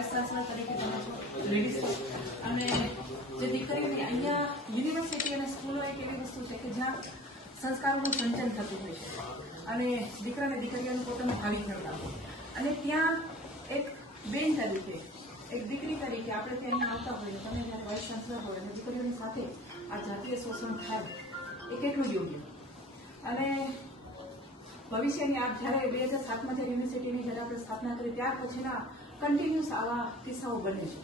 Vice chancellor તરીકે તમે છો, લેડીઝ છો, અને જે દીકરીઓની અહીંયા યુનિવર્સિટી અને સ્કૂલો એક એવી વસ્તુ છે કે જ્યાં સંસ્કારોનું સિંચન થતું હોય છે અને દીકરા અને દીકરીઓનું પોતાનું ભાવિ ઘડતા હોય, અને ત્યાં એક બેન તરીકે, એક દીકરી તરીકે આપણે ત્યાં અહીંયા આવતા હોઈએ, તમે જ્યારે વાઇસ ચાન્સલર હોય અને દીકરીઓની સાથે આ જાતીય શોષણ થાય એ કેટલું યોગ્ય. અને ભવિષ્યની આપ જ્યારે 2007માં જ્યારે યુનિવર્સિટીની જ્યારે આપણે સ્થાપના કરી ત્યાર પછીના કન્ટિન્યુઅસ આવા કિસ્સાઓ બને છે.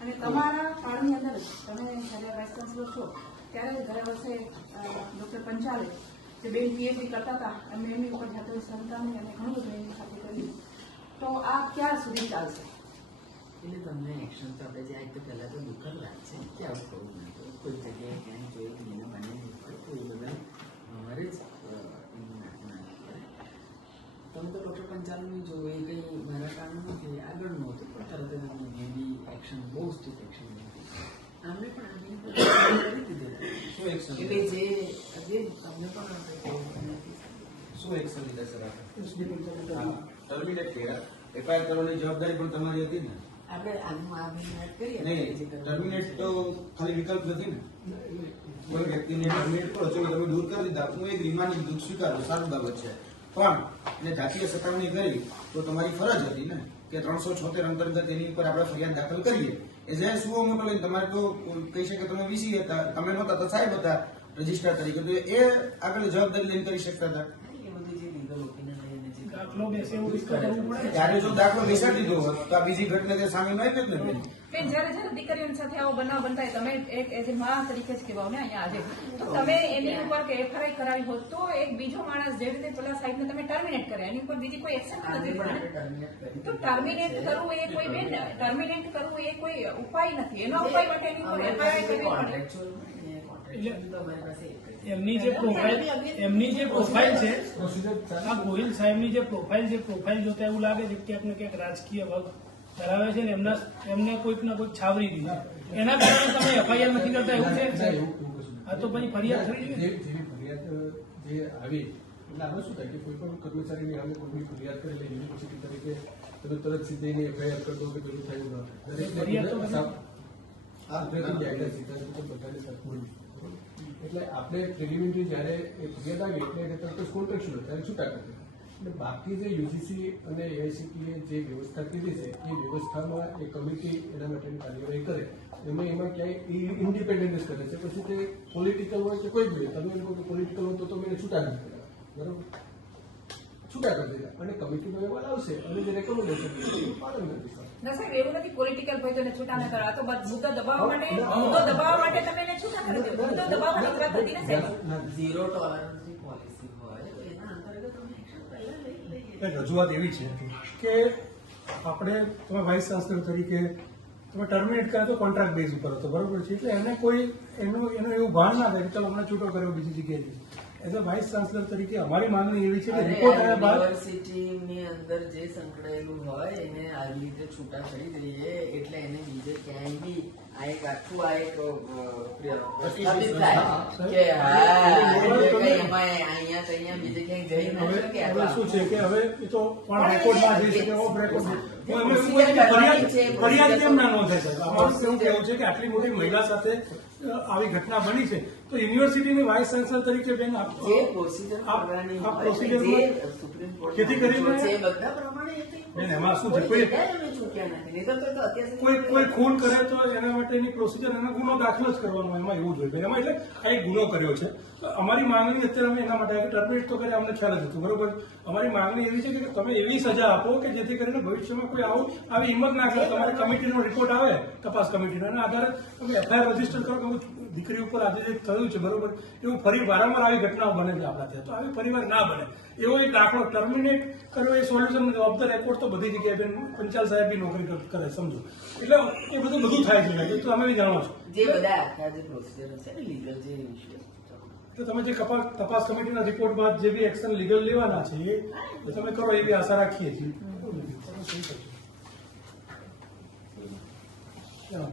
અને તમારા કાળની અંદર જ તમે જ્યારે વાઇસ ચાન્સલર છો ત્યારે ગયા વર્ષે ડૉક્ટર પંચાલે જે બેન પીએચડી કરતા હતા અને એમની ઉપર જાતીય સંતાનની અને ઘણું બધું એમની સાથે કર્યું, તો આ ક્યાં સુધી ચાલશે? એટલે તમને એક્શન તો આપણે જાય તો પહેલાં તો દુઃખદ વાત છે કે આવું કરવું નહીં. કોઈ જગ્યાએ ક્યાંય જોઈએ કે એના મને નહીં પડે તો એ બધા અમારે જ તમે તો ડૉક્ટર પંચાલનું જોવો એ કંઈ મારા કામનું નથી, આગળ નહોતું, પણ તરત જ અમે એની એક્શન બહુ સ્ટ્રિક્ટ એક્શન લીધી. અમને પણ આગળ કરી દીધેલા એટલે જે અમને પણ શું એક્શન લીધા સર? ટર્મિનેટ કર્યા. એફઆઈઆર કરવાની જવાબદારી પણ તમારી હતી ને? આપણે આજનું આ વાત કરીએ નહીં, ટર્મિનેટ તો ખાલી વિકલ્પ નથી ને. કોઈ વ્યક્તિને ટર્મિનેટ કરો છો તમે દૂર કરી દીધા, હું એક રિમાન્ડ દુઃખ સ્વીકારું, સારી બાબત છે, પણ એને જાતીય સતામણી કરી તો તમારી ફરજ હતી ને કે 376 અંતર્ગત એની ઉપર આપણે ફરિયાદ દાખલ કરીએ. એઝ એ સુઓ મોટો લઈને તમારે તો કહી શકે તમે વીસી હતા, તમે નહોતા તો સાહેબ હતા રજિસ્ટ્રાર તરીકે, તો એ આગળ જવાબદારી લઈને કરી શકતા હતા. ત્યારે જો દાખલો બેસાડી દીધો હોત તો આ બીજી ઘટના સામે ન આવી જ ને. બેન, જ્યારે દીકરીઓની સાથે આવો બનાવ બનતા હોય, તમે એક એઝ એ મા તરીકે જ કહેવાઓ ને અહીંયા આજે, તો તમે એની ઉપર કે એફઆઈઆર કરાવી હોત તો એક બીજો માણસ જેવી રીતે પેલા સાહેબને તમે ટર્મિનેટ કર્યા, એની ઉપર બીજી કોઈ એક્શન નથી પડે. તો ટર્મિનેટ કરવું એ કોઈ બેન, ટર્મિનેટ કરવું એ કોઈ ઉપાય નથી. એનો ઉપાય માટે એની ઉપર એફઆઈઆર કરવી પડે. એમની જે પ્રોફાઇલ છે, આ ગોહિલ સાહેબની જે પ્રોફાઇલ જોતા એવું લાગે છે ક્યાંક ને ક્યાંક રાજકીય ભાગ ધરાવે છે ને એમને કોઈક ના કોઈક છાવરી દીધું, એના કારણે તમે એફઆઈઆર નથી કરતા એવું છે. આ તો પછી ફરિયાદ થઈ જેવી ફરિયાદ જે આવી એટલે આમાં શું થાય કે કોઈ પણ કર્મચારીની સામે કોઈ ફરિયાદ કરી લે યુનિવર્સિટી તરીકે તમે તરત સીધી એફઆઈઆર કરતો કે પેલું થયું ના બધાની સાથે બોલી. એટલે આપણે પ્રિલિમિનરી જયારે એ ફરિયાદ આવી એટલે તરત કોન્ટ્રાક્ચ્યુઅલ ત્યારે છૂટા કરી. એટલે બાકી જે યુજીસી અને એઆઈસીટીએ જે વ્યવસ્થા કરી છે એ વ્યવસ્થામાં એ કમિટી એના માટેની કાર્યવાહી કરે, એમાં ક્યાંય ઇન્ડિપેન્ડન્સ કરે છે. પછી તે પોલિટિકલ હોય કે કોઈ બી તમે એમ કહો કે પોલિટિકલ હોય તો મેં છૂટા નથી કર્યા, બરાબર, છૂટા કરી દીધા અને કમિટીનો અહેવાલ આવશે અને જે રેકમેન્ડેશન પાલન નથી. ના સાહેબ, એવું નથી પોલિટિકલ હોય તો એને છૂટા ન કરવા, તો મુદ્દો દબાવવા માટે તમે એને છૂટા કરી દો. મુદ્દો દબાવવાની વાત હતી ને સાહેબ. ઝીરો ટોલરન્સની પોલિસી હોય તો એના અંતર્ગત તમે એક્શન પહેલા લઈ લઈએ. રજૂઆત એવી છે કે આપણે તમે વાઇસ ચાન્સલર તરીકે તમે ટર્મિનેટ કર્યા તો કોન્ટ્રાક્ટ બેઝ ઉપર હતો, બરોબર છે, એટલે એને કોઈ એનું એવું ભાન ના થાય કે ચાલો હમણાં છૂટો કર્યો બીજી જગ્યાએ. એઝ અ વાઇસ ચાન્સલર તરીકે અમારી માંગણી એવી છે કે રિપોર્ટ આવ્યા બાદ યુનિવર્સિટીની અંદર જે સંકળાયેલું હોય એને આવી રીતે છૂટા કરી દઈએ એટલે એને બીજે ક્યાંય બી આ એક આખું આ એક પ્રસ્થાપિત થાય કે એમાં અહીંયા તો અહીંયા બીજે ક્યાંય જઈ ન શકે. હવે શું છે કે હવે એ તો પણ રેકોર્ડમાં જઈ શકે, ઓફ રેકોર્ડ ફરિયાદ કેમ ના નોંધાય સાહેબ? અમારું એવું કહેવું છે કે આટલી મોટી મહિલા સાથે આવી ઘટના બની છે તો યુનિવર્સિટીની વાઇસ ચાન્સલર તરીકે બેન જેથી કરીને એમાં શું છે કોઈ ખૂન કરે તો એના માટેની પ્રોસિજર એનો ગુનો દાખલ જ કરવાનો, એમાં એવું જોઈએ. એમાં એટલે આ એક ગુનો કર્યો છે. અમારી માંગણી અત્યારે અમે એના માટે ટર્મિનેટ તો કરે અમને ખ્યાલ જ હતું, બરોબર. અમારી માંગણી એવી છે કે તમે એવી સજા આપો કે જેથી કરીને ભવિષ્યમાં કોઈ આવી હિંમત ના કરે. તમારે કમિટીનો રિપોર્ટ આવે તપાસ કમિટીનો, એના આધારે તમે એફઆઈઆર રજીસ્ટર કરો કે દીકરી ઉપર આજે જે થયું છે, બરોબર, એવું ફરી વારંવાર આવી ઘટનાઓ બને છે આપણા ત્યાં, તો આવી ફરીવાર ના બને એવો એક દાખલો ટર્મિનેટ કર્યો એ સોલ્યુશન ઓફ ધ રેકોર્ડ તો બધી જગ્યાએ બેન પંચાલ સાહેબ બી નોકરી કરે, સમજો. એટલે એ બધું થાય છે, તો તમે બી જાણો છો જે બધા આખા જે પ્રોસિજર છે ને લીગલ જે ઇશ્યુ તો તમે જે તપાસ કમિટીના રિપોર્ટ બાદ જે બી એક્શન લીગલ લેવાના છે એ તમે કરો, એ બી આશા રાખીએ છીએ.